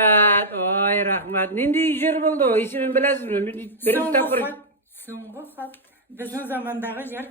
rahmat. Oy rahmat. Nindi yer buldu? İsmini bilesizmi? Bir So'nggi tapır. xat. So'nggi xat. Bizning zamondagi yer.